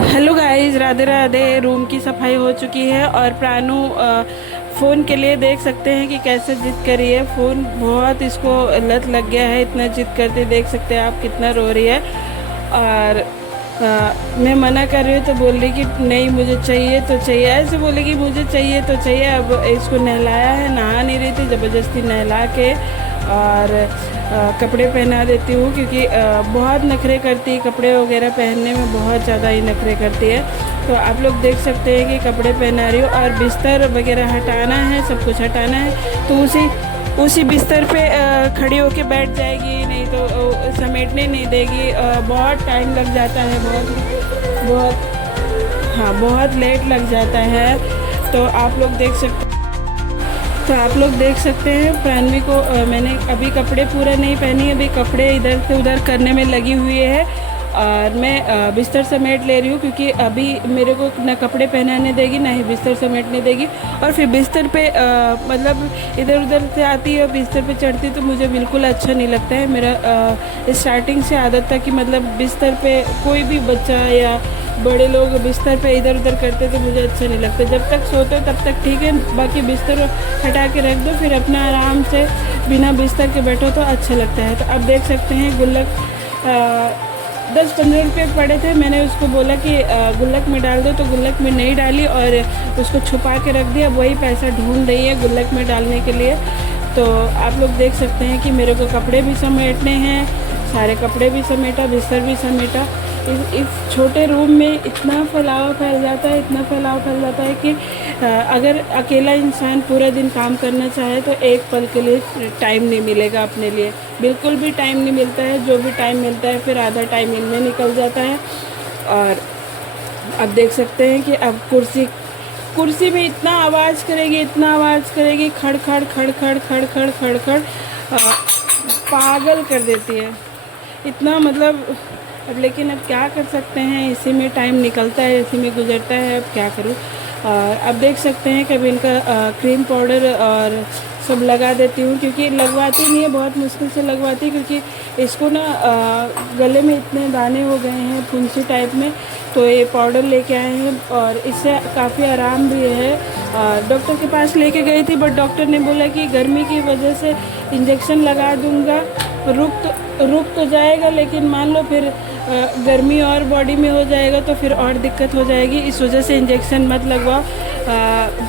Hello guys, Radhe Radhe. Room की सफाई हो चुकी है और प्राणु फ़ोन के लिए देख सकते हैं कि कैसे जिद करी है। फ़ोन बहुत इसको लत लग गया है, इतना जिद करते देख सकते हैं आप कितना रो रही है। और मैं मना कर रही हूँ तो बोल रही कि नहीं मुझे चाहिए तो चाहिए, ऐसे बोलेगी मुझे चाहिए तो चाहिए। अब इसको नहलाया है, नहा नहीं रही थी, ज़बरदस्ती नहला के और कपड़े पहना देती हूँ क्योंकि बहुत नखरे करती है, कपड़े वगैरह पहनने में बहुत ज़्यादा ही नखरे करती है। तो आप लोग देख सकते हैं कि कपड़े पहना रही हूँ और बिस्तर वगैरह हटाना है, सब कुछ हटाना है। तो उसी बिस्तर पे खड़ी होके बैठ जाएगी, नहीं तो समेटने नहीं देगी। बहुत टाइम लग जाता है, बहुत बहुत, हाँ बहुत लेट लग जाता है। तो आप लोग देख सकते हैं प्राणवी को मैंने अभी कपड़े पूरा नहीं पहनी, अभी कपड़े इधर से उधर करने में लगी हुई है। और मैं बिस्तर समेट ले रही हूँ क्योंकि अभी मेरे को ना कपड़े पहनाने देगी ना ही बिस्तर समेटने देगी। और फिर बिस्तर पे मतलब इधर उधर से आती है और बिस्तर पे चढ़ती तो मुझे बिल्कुल अच्छा नहीं लगता है। मेरा स्टार्टिंग से आदत था कि मतलब बिस्तर पे कोई भी बच्चा या बड़े लोग बिस्तर पे इधर उधर करते तो मुझे अच्छा नहीं लगता। जब तक सोते हो तब तक ठीक है, बाकी बिस्तर हटा के रख दो, फिर अपना आराम से बिना बिस्तर के बैठो तो अच्छा लगता है। तो अब देख सकते हैं गुल्लक 10-15 रुपये पड़े थे, मैंने उसको बोला कि गुल्लक में डाल दो, तो गुल्लक में नहीं डाली और उसको छुपा के रख दिया। वही पैसा ढूंढ रही है गुल्लक में डालने के लिए। तो आप लोग देख सकते हैं कि मेरे को कपड़े भी समेटने हैं, सारे कपड़े भी समेटा, बिस्तर भी समेटा। इस छोटे रूम में इतना फैलाव फैल जाता है, इतना फैलाव फैल जाता है कि अगर अकेला इंसान पूरा दिन काम करना चाहे तो एक पल के लिए टाइम नहीं मिलेगा अपने लिए, बिल्कुल भी टाइम नहीं मिलता है। जो भी टाइम मिलता है फिर आधा टाइम इनमें निकल जाता है। और अब देख सकते हैं कि अब कुर्सी में इतना आवाज़ करेगी, इतना आवाज़ करेगी, खड़ खड़ खड़ खड़ खड़ खड़ खड़ खड़ पागल कर देती है इतना, मतलब। अब लेकिन अब क्या कर सकते हैं, इसी में टाइम निकलता है, इसी में गुजरता है, अब क्या करूँ। और अब देख सकते हैं कभी इनका क्रीम पाउडर और सब लगा देती हूँ क्योंकि लगवाती नहीं है, बहुत मुश्किल से लगवाती क्योंकि इसको ना गले में इतने दाने हो गए हैं फुंसी टाइप में। तो ये पाउडर लेके आए हैं और इससे काफ़ी आराम भी है। डॉक्टर के पास लेके गई थी बट डॉक्टर ने बोला कि गर्मी की वजह से इंजेक्शन लगा दूँगा, रुक तो जाएगा लेकिन मान लो फिर गर्मी और बॉडी में हो जाएगा तो फिर और दिक्कत हो जाएगी, इस वजह से इंजेक्शन मत लगवाओ।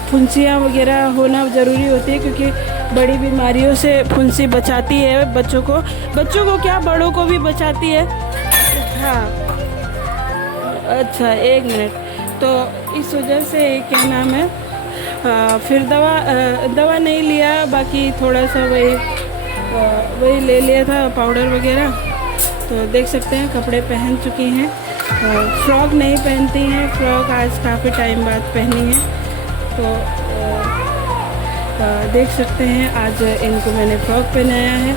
फुंसियाँ वगैरह होना ज़रूरी होती है क्योंकि बड़ी बीमारियों से फुंसी बचाती है बच्चों को क्या बड़ों को भी बचाती है। हाँ अच्छा, 1 मिनट। तो इस वजह से क्या नाम है, फिर दवा नहीं लिया, बाकी थोड़ा सा वही ले लिया था पाउडर वगैरह। तो देख सकते हैं कपड़े पहन चुकी हैं, फ्रॉक नहीं पहनती हैं, फ्रॉक आज काफ़ी टाइम बाद पहनी है। तो देख सकते हैं आज इनको मैंने फ़्रॉक पहनाया है।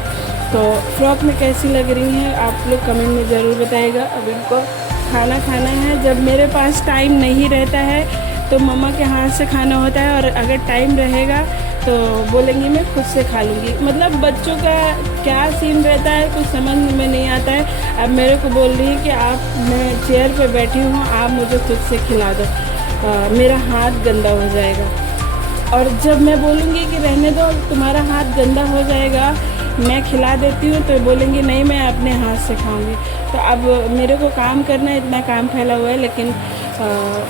तो फ्रॉक में कैसी लग रही हैं आप लोग कमेंट में ज़रूर बताइएगा। अब इनको खाना खाना है, जब मेरे पास टाइम नहीं रहता है तो मम्मा के हाथ से खाना होता है और अगर टाइम रहेगा तो बोलेंगी मैं खुद से खा लूँगी। मतलब बच्चों का क्या सीन रहता है कुछ समझ में नहीं आता है। अब मेरे को बोल रही है कि मैं चेयर पे बैठी हूँ, आप मुझे खुद से खिला दो, मेरा हाथ गंदा हो जाएगा। और जब मैं बोलूँगी कि रहने दो तुम्हारा हाथ गंदा हो जाएगा, मैं खिला देती हूँ, तो बोलेंगी नहीं मैं अपने हाथ से खाऊँगी। तो अब मेरे को काम करना है, इतना काम फैला हुआ है, लेकिन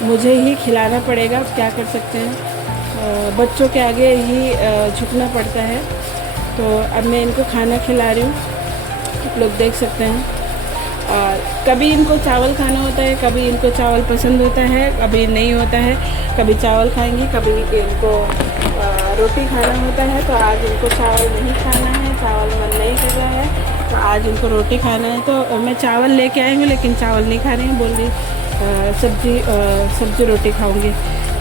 मुझे ही खिलाना पड़ेगा। अब क्या कर सकते हैं, बच्चों के आगे ही झुकना पड़ता है। तो अब मैं इनको खाना खिला रही हूँ, आप लोग देख सकते हैं। और कभी इनको चावल खाना होता है, कभी इनको चावल पसंद होता है, कभी नहीं होता है। कभी चावल खाएंगी, कभी इनको रोटी खाना होता है। तो आज इनको चावल नहीं खाना है, चावल मन नहीं कर रहा है, तो आज इनको रोटी खाना है। तो मैं चावल लेके आई हूँ लेकिन चावल नहीं खा रही हूँ, बोल रही सब्जी रोटी खाऊंगी।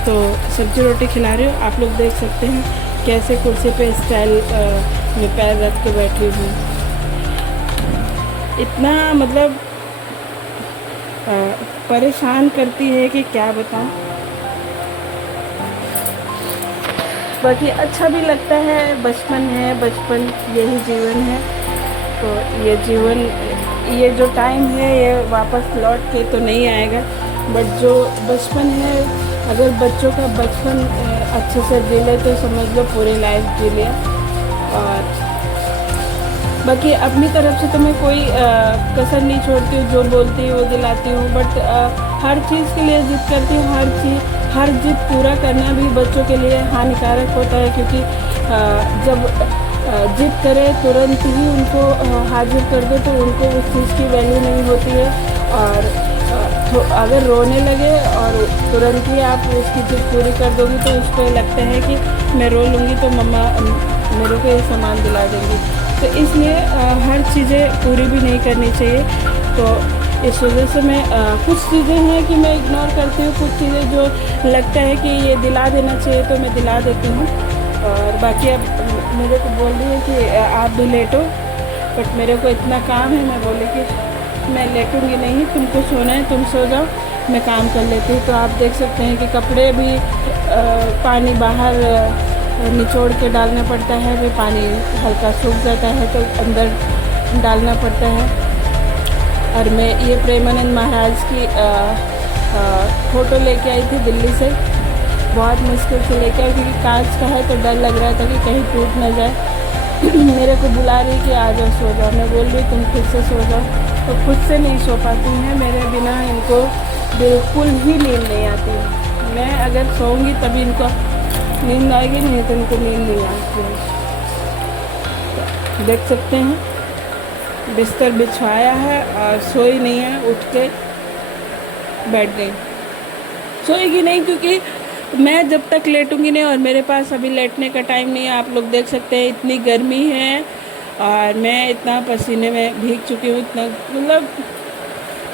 तो सब्जी रोटी खिला रही हूँ। आप लोग देख सकते हैं कैसे कुर्सी पे स्टाइल में पैर रख के बैठी हूँ। इतना मतलब परेशान करती है कि क्या बताऊँ। बाकी अच्छा भी लगता है, बचपन है, बचपन यही जीवन है। तो ये जीवन ये जो टाइम है ये वापस लौट के तो नहीं आएगा, बट जो बचपन है, अगर बच्चों का बचपन अच्छे से जी ले तो समझ लो पूरी लाइफ जी लिया। और बाकी अपनी तरफ से तो मैं कोई कसर नहीं छोड़ती हूँ, जो बोलती हूँ वो दिलाती हूँ, बट हर चीज़ के लिए ज़िद करती हूँ। हर ज़िद पूरा करना भी बच्चों के लिए हानिकारक होता है, क्योंकि जब ज़िद करे तुरंत ही उनको हाजिर कर दो तो उनको उस चीज़ की वैल्यू नहीं होती है। और तो अगर रोने लगे और तुरंत ही आप उसकी ज़िद पूरी कर दोगी तो उसको लगता है कि मैं रो लूँगी तो मम्मा मेरे को ये सामान दिला देंगी। तो इसलिए हर चीज़ें पूरी भी नहीं करनी चाहिए। तो इस वजह से मैं कुछ चीज़ें हैं कि मैं इग्नोर करती हूँ, कुछ चीज़ें जो लगता है कि ये दिला देना चाहिए तो मैं दिला देती हूँ। और बाकी अब मेरे को बोल रही है कि आप भी लेटो, बट मेरे को इतना काम है, मैं बोली कि मैं लेटूँगी नहीं, तुमको सोना है तुम सो जाओ, मैं काम कर लेती हूँ। तो आप देख सकते हैं कि कपड़े भी पानी बाहर निचोड़ के डालना पड़ता है, फिर पानी हल्का सूख जाता है तो अंदर डालना पड़ता है। और मैं ये प्रेमानंद महाराज की फ़ोटो लेके आई थी दिल्ली से, बहुत मुश्किल से लेके आई क्योंकि कांच का है तो डर लग रहा था कि कहीं टूट ना जाए। मेरे को बुला रही कि आ जाओ सो जाओ, मैं बोल रही तुम खुद से सो जाओ, तो खुद से नहीं सो पाती हैं, मेरे बिना इनको बिल्कुल ही नींद नहीं आती। मैं अगर सोऊंगी तभी इनको नींद आएगी, नहीं तो इनको नींद नहीं आती है। देख सकते हैं बिस्तर बिछाया है और सोई नहीं है, उठ के बैठ गई। सोएगी नहीं क्योंकि मैं जब तक लेटूंगी नहीं, और मेरे पास अभी लेटने का टाइम नहीं है। आप लोग देख सकते हैं इतनी गर्मी है और मैं इतना पसीने में भीग चुकी हूँ, इतना मतलब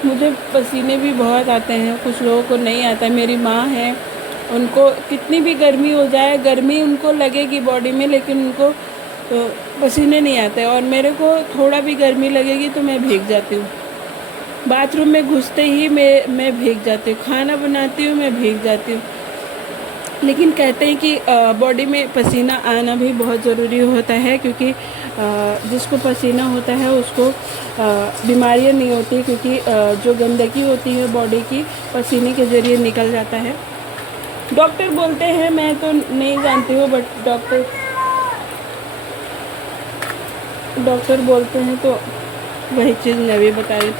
मुझे पसीने भी बहुत आते हैं, कुछ लोगों को नहीं आता। मेरी माँ है, उनको कितनी भी गर्मी हो जाए, गर्मी उनको लगेगी बॉडी में, लेकिन उनको तो पसीने नहीं आते। और मेरे को थोड़ा भी गर्मी लगेगी तो मैं भीग जाती हूँ, बाथरूम में घुसते ही मैं भीग जाती हूँ, खाना बनाती हूँ मैं भीग जाती हूँ। लेकिन कहते हैं कि बॉडी में पसीना आना भी बहुत ज़रूरी होता है, क्योंकि जिसको पसीना होता है उसको बीमारियां नहीं होती, क्योंकि जो गंदगी होती है बॉडी की पसीने के ज़रिए निकल जाता है। डॉक्टर बोलते हैं, मैं तो नहीं जानती हूँ, बट डॉक्टर बोलते हैं तो वही चीज़ मैं भी बता रही थी।